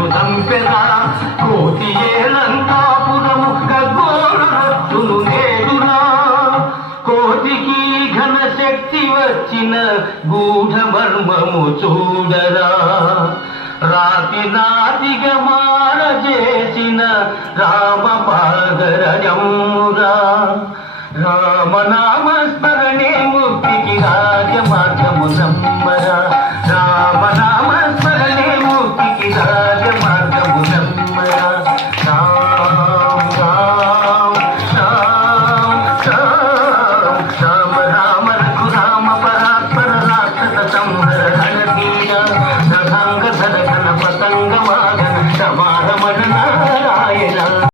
నిన్ను దంపెదా కోటి ఏలంకాపురము గోరొచ్చును నేడురా కోటికి ఘన శక్తి వచ్చిన గూఢ మర్మము చూడరా రాతి నాతిగా మారజేసిన రామ పాదరజమురా రామనామ